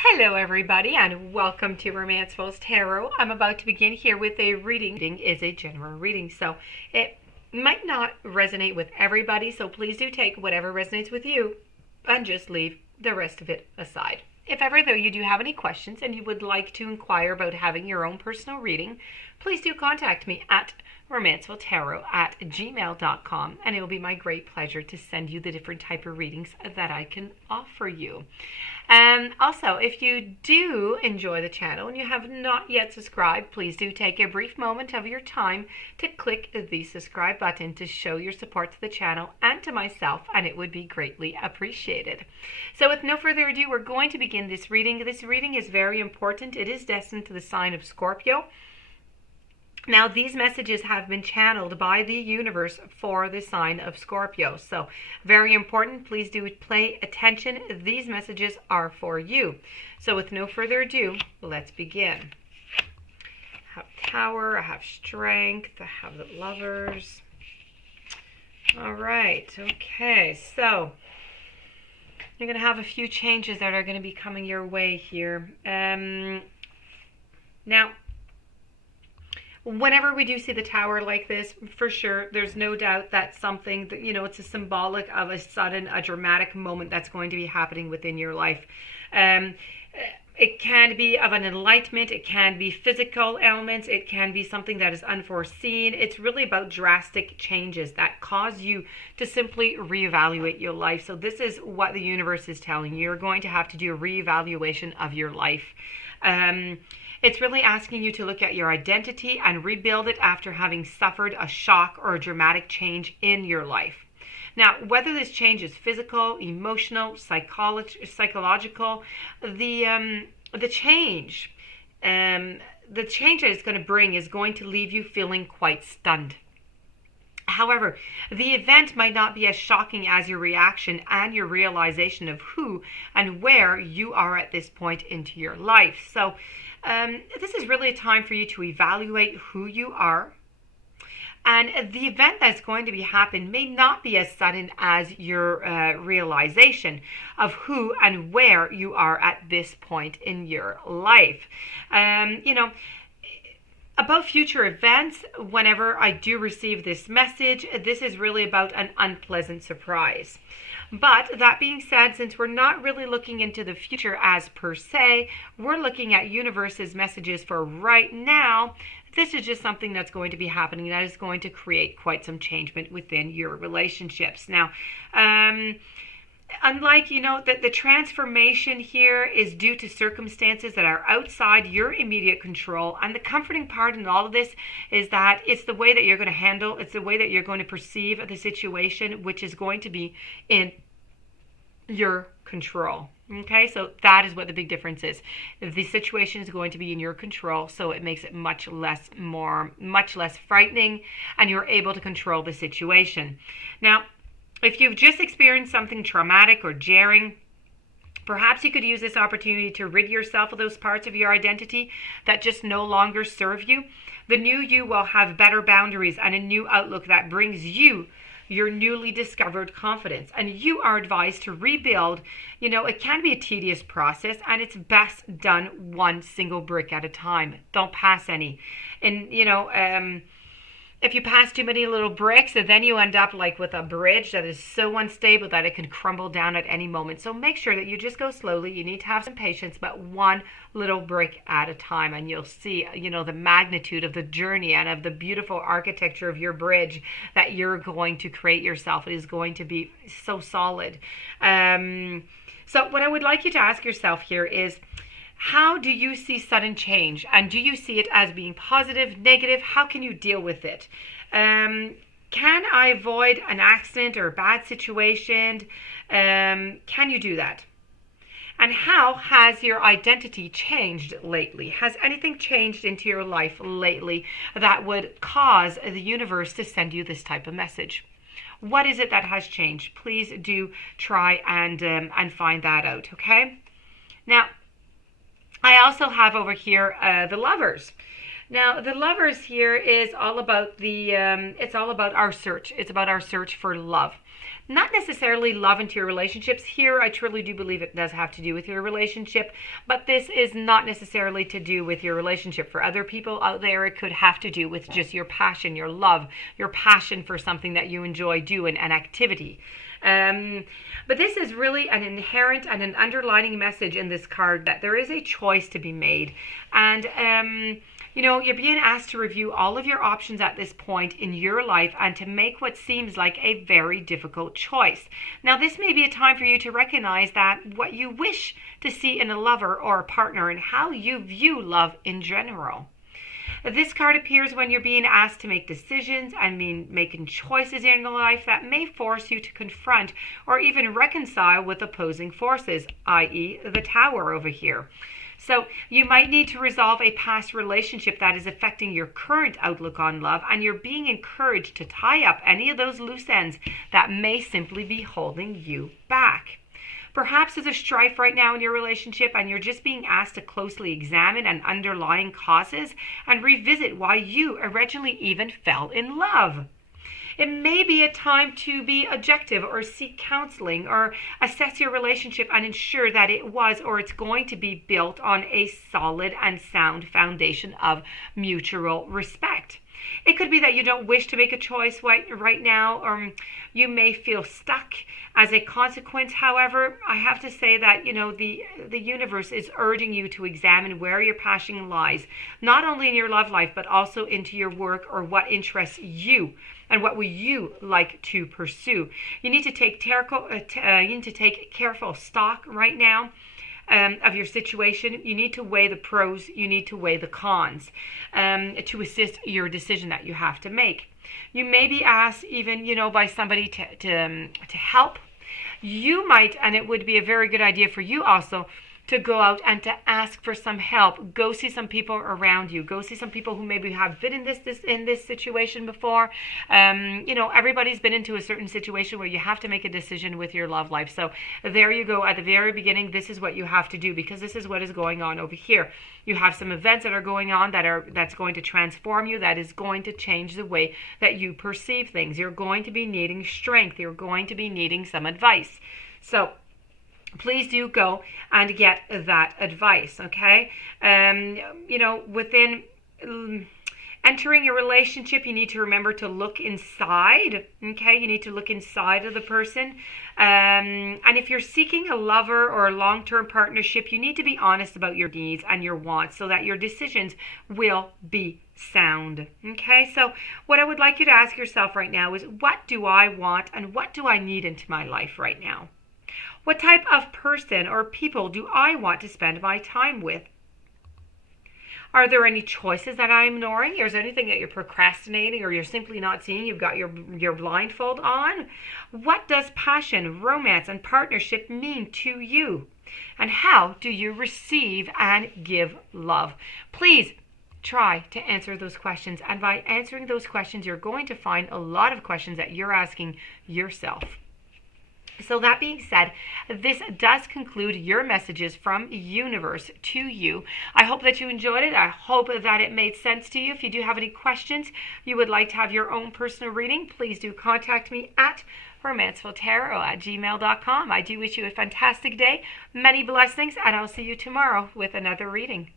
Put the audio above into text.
Hello everybody and welcome to Romancefuls Tarot. I'm about to begin here with a reading. It is a general reading, so it might not resonate with everybody, so please do take whatever resonates with you and just leave the rest of it aside. If ever though you do have any questions and you would like to inquire about having your own personal reading, please do contact me at romancefultarot@gmail.com, and it will be my great pleasure to send you the different type of readings that I can offer you. And also, if you do enjoy the channel and you have not yet subscribed, please do take a brief moment of your time to click the subscribe button to show your support to the channel and to myself, and it would be greatly appreciated. So with no further ado, we're going to begin this reading. This reading is very important. It is destined to the sign of Scorpio. Now, these messages have been channeled by the universe for the sign of Scorpio. So, very important. Please do pay attention. These messages are for you. So, with no further ado, let's begin. I have Tower, I have Strength, I have the Lovers. All right. Okay. So, you're going to have a few changes that are going to be coming your way here. Now, whenever we do see the Tower like this, for sure, there's no doubt that something that, it's a symbolic of a dramatic moment that's going to be happening within your life. It can be of an enlightenment, it can be physical elements, it can be something that is unforeseen. It's really about drastic changes that cause you to simply reevaluate your life. So this is what the universe is telling you. You're going to have to do a reevaluation of your life. It's really asking you to look at your identity and rebuild it after having suffered a shock or a dramatic change in your life. Now, whether this change is physical, emotional, psychological, the change that it's going to bring is going to leave you feeling quite stunned. However, the event might not be as shocking as your reaction and your realization of who and where you are at this point into your life. So, this is really a time for you to evaluate who you are. And the event that's going to be happening may not be as sudden as your realization of who and where you are at this point in your life. About future events, whenever I do receive this message, this is really about an unpleasant surprise. But that being said, since we're not really looking into the future as per se, we're looking at universe's messages for right now. This is just something that's going to be happening that is going to create quite some changement within your relationships. Now, unlike, that the transformation here is due to circumstances that are outside your immediate control. And the comforting part in all of this is that it's the way that you're going to handle, it's the way that you're going to perceive the situation, which is going to be in your control. Okay, so that is what the big difference is. The situation is going to be in your control, so it makes it much less frightening, and you're able to control the situation. Now, if you've just experienced something traumatic or jarring, perhaps you could use this opportunity to rid yourself of those parts of your identity that just no longer serve you. The new you will have better boundaries and a new outlook that brings you your newly discovered confidence. And you are advised to rebuild. It can be a tedious process, and it's best done one single brick at a time. Don't pass any. And, if you pass too many little bricks, then you end up like with a bridge that is so unstable that it can crumble down at any moment. So make sure that you just go slowly. You need to have some patience, but one little brick at a time, and you'll see, the magnitude of the journey and of the beautiful architecture of your bridge that you're going to create yourself. It is going to be so solid. So what I would like you to ask yourself here is, how do you see sudden change? And do you see it as being positive, negative? How can you deal with it? Can I avoid an accident or a bad situation? Can you do that? And how has your identity changed lately? Has anything changed into your life lately that would cause the universe to send you this type of message? What is it that has changed? Please do try and find that out, okay? Now, I also have over here the Lovers. Now, the lovers here is all about it's all about our search. It's about our search for love. Not necessarily love into your relationships. Here, I truly do believe it does have to do with your relationship, but this is not necessarily to do with your relationship. For other people out there, it could have to do with just your passion, your love, your passion for something that you enjoy doing, an activity. But this is really an inherent and an underlining message in this card that there is a choice to be made. And, you're being asked to review all of your options at this point in your life and to make what seems like a very difficult choice. Now, this may be a time for you to recognize that what you wish to see in a lover or a partner and how you view love in general. This card appears when you're being asked to make decisions and making choices in your life that may force you to confront or even reconcile with opposing forces, i.e. the Tower over here. So you might need to resolve a past relationship that is affecting your current outlook on love, and you're being encouraged to tie up any of those loose ends that may simply be holding you back. Perhaps there's a strife right now in your relationship and you're just being asked to closely examine and underlying causes and revisit why you originally even fell in love. It may be a time to be objective or seek counseling or assess your relationship and ensure that it was or it's going to be built on a solid and sound foundation of mutual respect. It could be that you don't wish to make a choice right now, or you may feel stuck as a consequence. However, I have to say that, the universe is urging you to examine where your passion lies, not only in your love life, but also into your work or what interests you and what would you like to pursue. You need to take careful stock right now of your situation. You need to weigh the pros, you need to weigh the cons to assist your decision that you have to make. You may be asked even, by somebody to help. You might, and it would be a very good idea for you also, to go out and to ask for some help. Go see some people around you. Go see some people who maybe have been in this situation before. Everybody's been into a certain situation where you have to make a decision with your love life. So there you go. At the very beginning, this is what you have to do, because this is what is going on over here. You have some events that are going on that's going to transform you, that is going to change the way that you perceive things. You're going to be needing strength. You're going to be needing some advice. So please do go and get that advice, okay? Within entering a relationship, you need to remember to look inside, okay? You need to look inside of the person. And if you're seeking a lover or a long-term partnership, you need to be honest about your needs and your wants so that your decisions will be sound, okay? So what I would like you to ask yourself right now is, what do I want and what do I need into my life right now? What type of person or people do I want to spend my time with? Are there any choices that I'm ignoring? Or is there anything that you're procrastinating or you're simply not seeing? You've got your blindfold on? What does passion, romance, and partnership mean to you? And how do you receive and give love? Please try to answer those questions. And by answering those questions, you're going to find a lot of questions that you're asking yourself. So that being said, this does conclude your messages from universe to you. I hope that you enjoyed it. I hope that it made sense to you. If you do have any questions, you would like to have your own personal reading, please do contact me at romancefultarot@gmail.com. I do wish you a fantastic day, many blessings, and I'll see you tomorrow with another reading.